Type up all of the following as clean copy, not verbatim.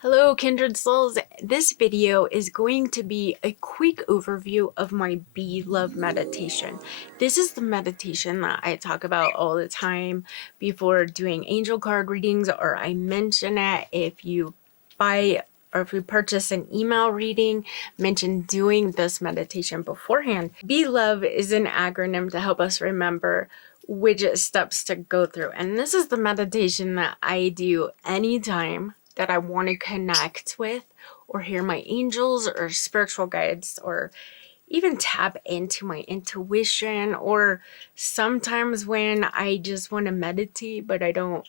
Hello, kindred souls. This video is going to be a quick overview of my Be Love meditation. This is the meditation that I talk about all the time before doing angel card readings, or I mention it if you buy or if you purchase an email reading, mention doing this meditation beforehand. Be Love is an acronym to help us remember which steps to go through. And this is the meditation that I do anytime that I want to connect with or hear my angels or spiritual guides, or even tap into my intuition, or sometimes when I just want to meditate but I'm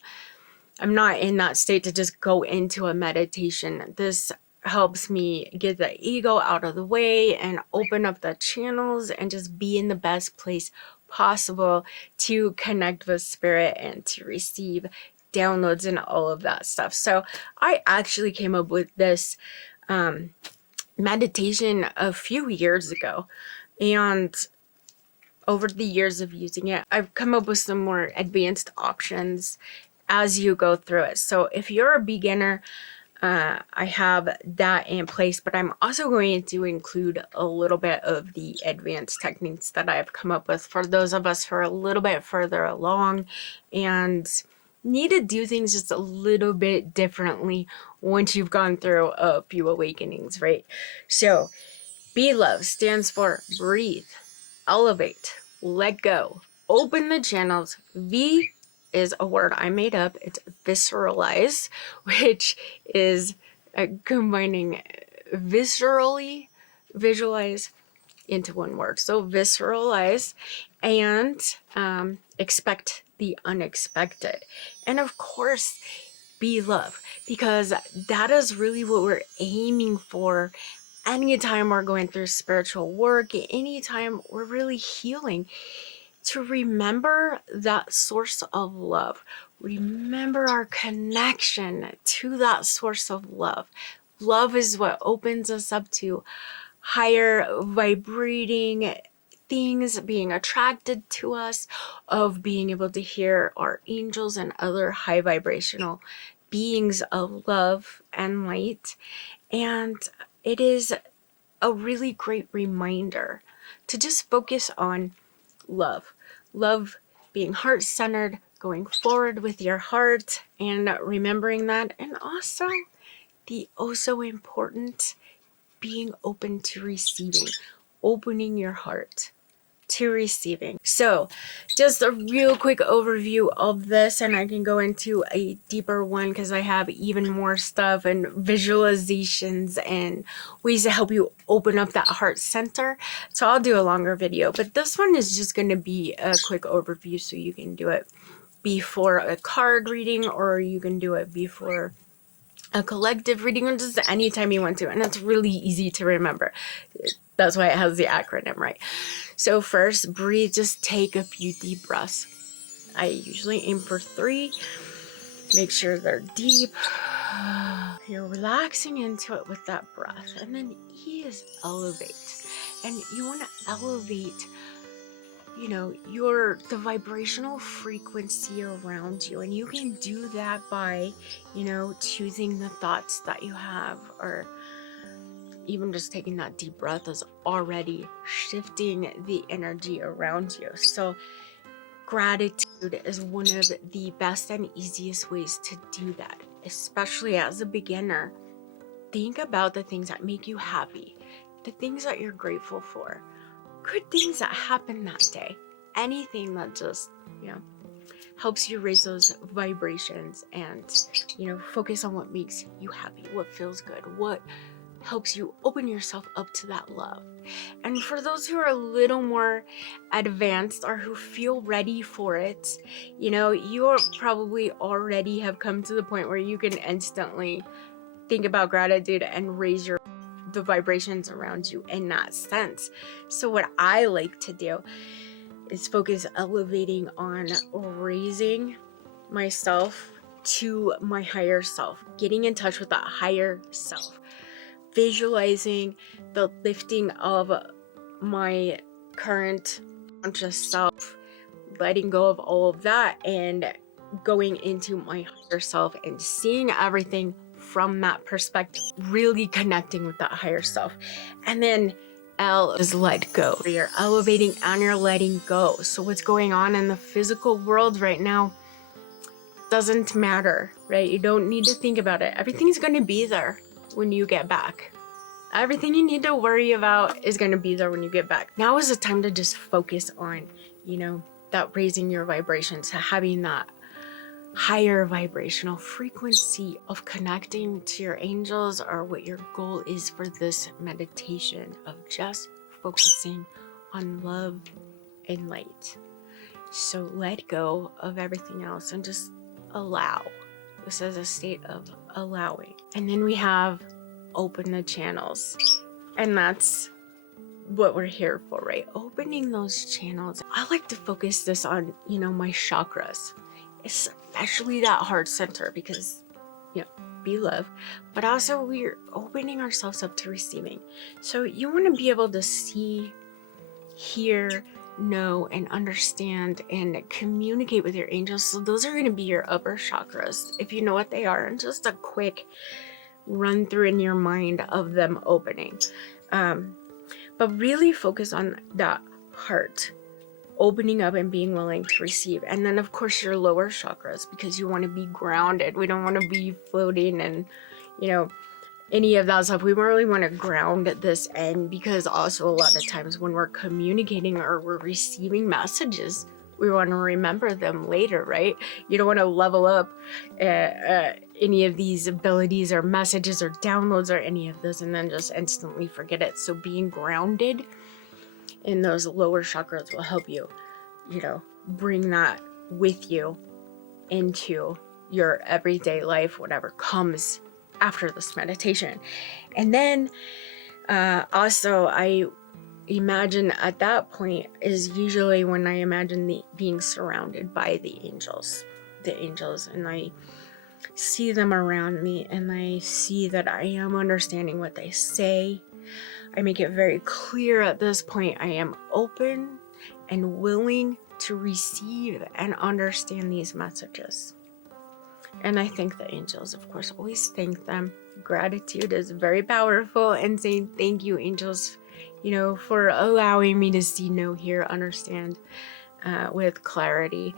not in that state to just go into a meditation. This helps me get the ego out of the way and open up the channels and just be in the best place possible to connect with spirit and to receive downloads and all of that stuff. So I actually came up with this meditation a few years ago, and over the years of using it, I've come up with some more advanced options as you go through it. So if you're a beginner, I have that in place, but I'm also going to include a little bit of the advanced techniques that I've come up with for those of us who are a little bit further along and need to do things just a little bit differently once you've gone through a few awakenings, right? So Be Love stands for breathe, elevate, let go, open the channels. V is a word I made up. It's visceralize, which is combining viscerally, visualize into one word. So visceralize and expect the unexpected. And of course, be love, because that is really what we're aiming for anytime we're going through spiritual work, anytime we're really healing, to remember that source of love. Remember our connection to that source of love. Love is what opens us up to higher vibrating things being attracted to us, of being able to hear our angels and other high vibrational beings of love and light. And it is a really great reminder to just focus on love. Love being heart-centered, going forward with your heart and remembering that. And also the so important being open to receiving, opening your heart to receiving. So just a real quick overview of this, and I can go into a deeper one because I have even more stuff and visualizations and ways to help you open up that heart center. So I'll do a longer video, but this one is just going to be a quick overview, so you can do it before a card reading, or you can do it before a collective reading, or just anytime you want to. And it's really easy to remember. That's why it has the acronym, right? So first, breathe. Just take a few deep breaths. I usually aim for 3. Make sure they're deep. You're relaxing into it with that breath. And then E is elevate. And you want to elevate, the vibrational frequency around you. And you can do that by, choosing the thoughts that you have, or even just taking that deep breath is already shifting the energy around you. So gratitude is one of the best and easiest ways to do that, especially as a beginner. Think about the things that make you happy, the things that you're grateful for, good things that happen that day, anything that just, helps you raise those vibrations and, focus on what makes you happy, what feels good, what helps you open yourself up to that love. And for those who are a little more advanced, or who feel ready for it, you probably already have come to the point where you can instantly think about gratitude and raise the vibrations around you in that sense. So what I like to do is focus elevating on raising myself to my higher self, getting in touch with that higher self, visualizing the lifting of my current conscious self, letting go of all of that and going into my higher self and seeing everything from that perspective, really connecting with that higher self. And then L is let go. You're elevating and you're letting go. So what's going on in the physical world right now doesn't matter, right? You don't need to think about it. Everything's going to be there when you get back. Everything you need to worry about is going to be there when you get back. Now is the time to just focus on, that raising your vibration, to having that higher vibrational frequency of connecting to your angels, or what your goal is for this meditation of just focusing on love and light. So let go of everything else and just allow. This is a state of allowing. And then we have open the channels. And that's what we're here for, right? Opening those channels. I like to focus this on, my chakras, especially that heart center, because, be love, but also we're opening ourselves up to receiving. So you want to be able to see, hear, know, and understand and communicate with your angels. So those are going to be your upper chakras, if you know what they are, and just a quick run through in your mind of them opening. But really focus on that heart opening up and being willing to receive. And then of course your lower chakras, because you want to be grounded. We don't want to be floating and any of that stuff. We really want to ground this end, because also a lot of times when we're communicating or we're receiving messages, we want to remember them later, right? You don't want to level up any of these abilities or messages or downloads or any of this and then just instantly forget it. So being grounded in those lower chakras will help you, bring that with you into your everyday life, whatever comes after this meditation. And then also I imagine at that point is usually when I imagine being surrounded by the angels, and I see them around me and I see that I am understanding what they say. I make it very clear at this point I am open and willing to receive and understand these messages. And I thank the angels, of course, always thank them. Gratitude is very powerful, and saying thank you, angels, for allowing me to see, know, hear, understand with clarity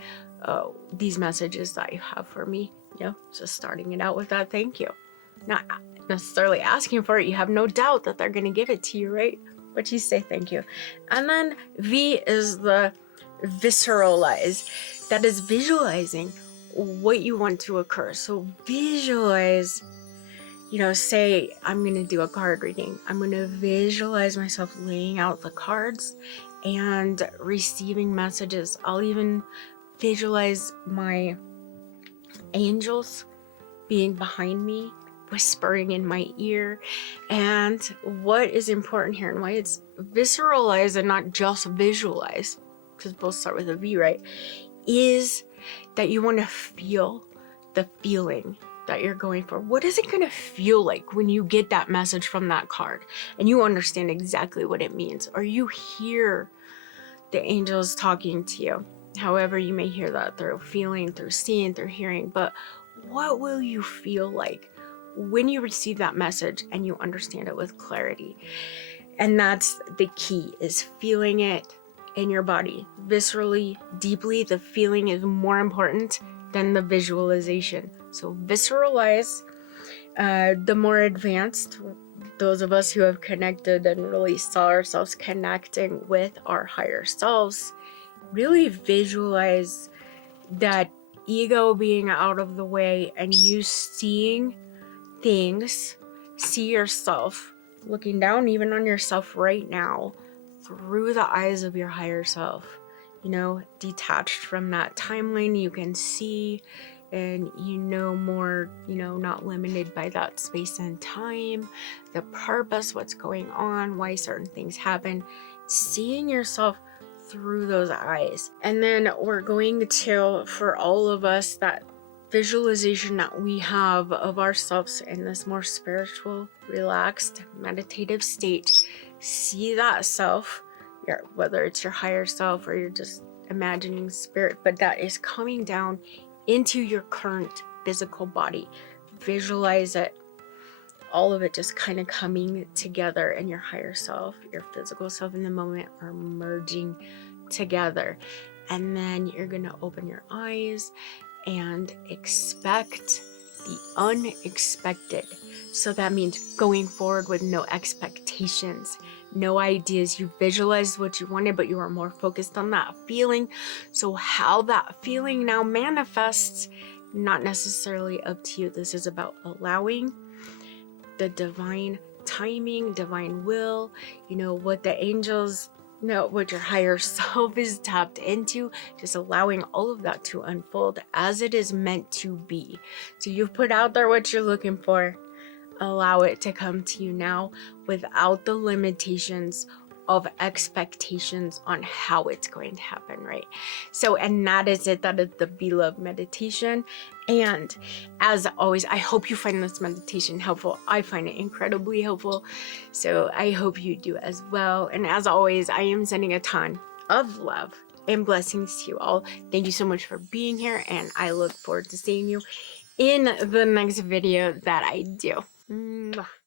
these messages that you have for me. Just starting it out with that thank you. Not necessarily asking for it. You have no doubt that they're going to give it to you, right? But you say thank you. And then V is the Visceralize. That is visualizing what you want to occur. So visualize, say I'm going to do a card reading. I'm going to visualize myself laying out the cards and receiving messages. I'll even visualize my angels being behind me, whispering in my ear. And what is important here and why it's visceralize and not just visualize, because both start with a V, right, is that you want to feel the feeling that you're going for. What is it going to feel like when you get that message from that card and you understand exactly what it means, or you hear the angels talking to you, however you may hear that, through feeling, through seeing, through hearing. But what will you feel like when you receive that message and you understand it with clarity? And that's the key, is feeling it in your body, viscerally, deeply. The feeling is more important than the visualization. So visceralize. The more advanced, those of us who have connected and really saw ourselves connecting with our higher selves, really visualize that ego being out of the way and you seeing things, see yourself looking down even on yourself right now through the eyes of your higher self, detached from that timeline. You can see and more, not limited by that space and time, the purpose, what's going on, why certain things happen, seeing yourself through those eyes. And then we're going to, for all of us, that visualization that we have of ourselves in this more spiritual, relaxed, meditative state, see that self, whether it's your higher self or you're just imagining spirit, but that is coming down into your current physical body. Visualize it all of it just kind of coming together, and your higher self, your physical self in the moment are merging together. And then you're going to open your eyes and expect the unexpected. So that means going forward with no expectations, no ideas. You visualized what you wanted, but you were more focused on that feeling. So how that feeling now manifests, not necessarily up to you. This is about allowing the divine timing, divine will, what the angels know, what your higher self is tapped into, just allowing all of that to unfold as it is meant to be. So you've put out there what you're looking for. Allow it to come to you now without the limitations of expectations on how it's going to happen, right? So, and that is it. That is the Be-Love meditation. And as always, I hope you find this meditation helpful. I find it incredibly helpful. So I hope you do as well. And as always, I am sending a ton of love and blessings to you all. Thank you so much for being here. And I look forward to seeing you in the next video that I do. Mwah.